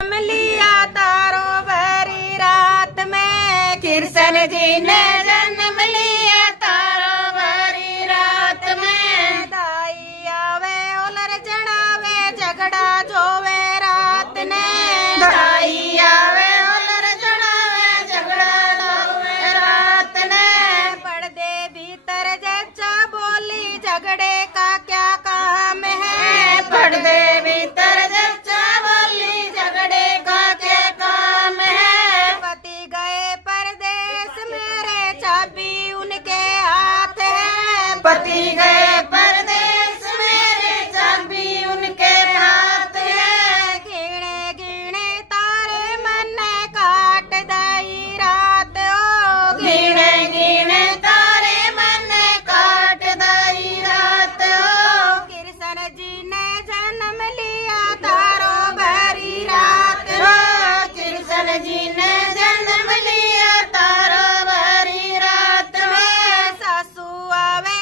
लिया तारो भरी रात में कृष्ण जी ने जन्म लिया तारो भरी रात में। दाई आवे ओलर जड़ावे झगड़ा जोवे रात ने। दाई आवे ओलर जड़ावे झगड़ा जोवे रात ने। पर्दे भीतर जच्चा बोली झगड़े का क्या काम है। पर्दे भीतर जच्चा बोली झगड़े का क्या काम है। पति गए परदेश मेरे चाबी उनके हाथ है। पति गए परदेश मेरे चाबी उनके हाथ है। गिने गिने तारे मन काट दई रात ओ। गिने गिने तारे मन काट दई रात ओ। कृष्ण जी ने जन्म लिया तारो भरी रात हो। कृष्ण जी ने जन्म लिया तारो भरी रात में। सासू आवे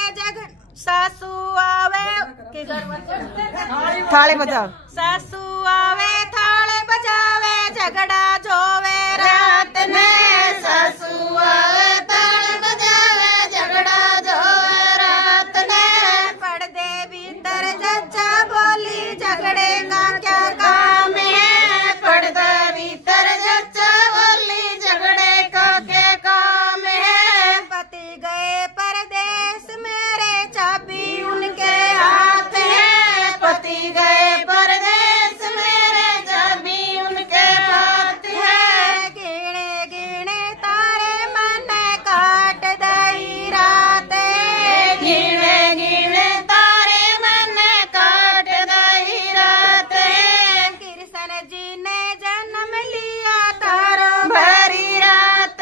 थाले बजाओ। सासू आवे थाले बजावे झगड़ा जोवे रात में। सासू आवे थाले बजावे झगड़ा जोवे रात में। पर्दे भीतर जच्चा बोली झगड़े का क्या काम है। पर्दे भीतर जच्चा बोली झगड़े का क्या काम है। पति गए परदेश मेरे चाबी उनके हाथ है। पति गए परदेश मेरे चाबी उनके हाथ है। गिने गिने तारे मन काट दई रात। गिने गिने तारे मन काट दई रात। कृष्ण जी ने जन्म लिया तारो भरी रात।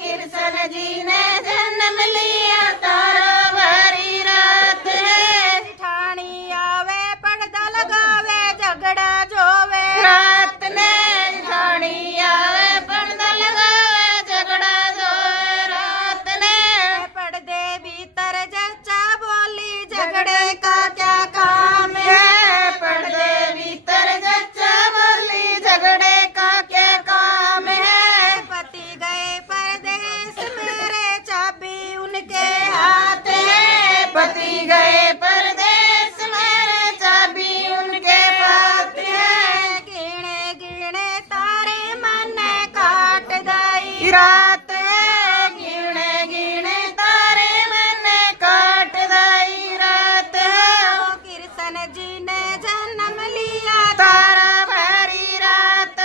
कृष्ण जी ने जन्म लिया तारो भरी रात। ठाणी आवे पर्दा लगावे झगड़ा जोवे रात ने। ठाणी आवे पर्दा लगावे झगड़ा जोवे रात ने। पर्दे भीतर जच्चा बोली झगड़े का क्या काम है। पर्दे भीतर जच्चा बोली झगड़े का क्या काम है। पति गए परदेश मेरे चाबी उनके हाथ है। पति गए परदेश मेरे चाबी उनके हाथ है। गिने गिने तारे मन काट दई रात। गिने गिने तारे मन काट दई रात। कृष्ण जी ने जन्म लिया तारा भरी रात।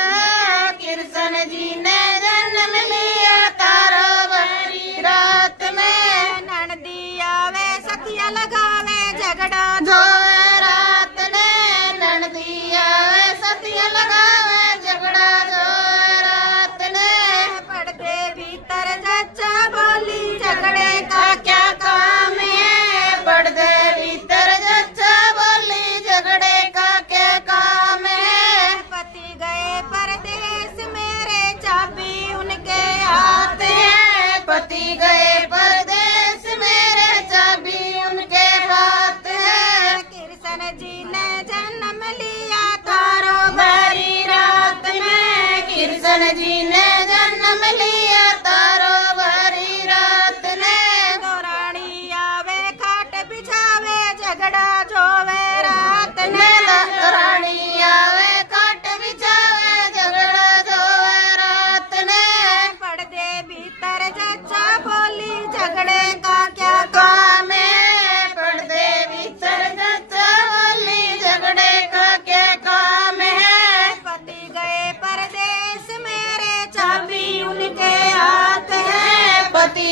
कृष्ण जी ने जन्म लिया तारा भरी रात में। ननदी आवे सतिया लगावे झगड़ा जोवे रात ने। ननदी आवे सतिया लगावे झगड़ा जोवे रात ने। पर्दे भीतर जच्चा बोली झगड़े का क्या काम है। पर्दे भीतर जच्चा बोली झगड़े का क्या काम है। पति गए परदेश मेरे चाबी उनके हाथ है। पति गए परदेश मेरे चाबी उनके हाथ है। कृष्ण जी ने जन्म लिया तारो भरी रात में। कृष्ण जी ने जन्म लिया तारो भरी रात में। दौरानी आवे खाट बिछावे झगड़ा जोवे रात में। दौरानी आवे खाट बिछावे झगड़ा जोवे रात में। पर्दे भीतर जच्चा बोली झगड़े का क्या काम है। पर्दे भीतर जच्चा बोली झगड़े का क्या काम है। पति गए परदेश मेरे चाबी उनके हाथ है। पति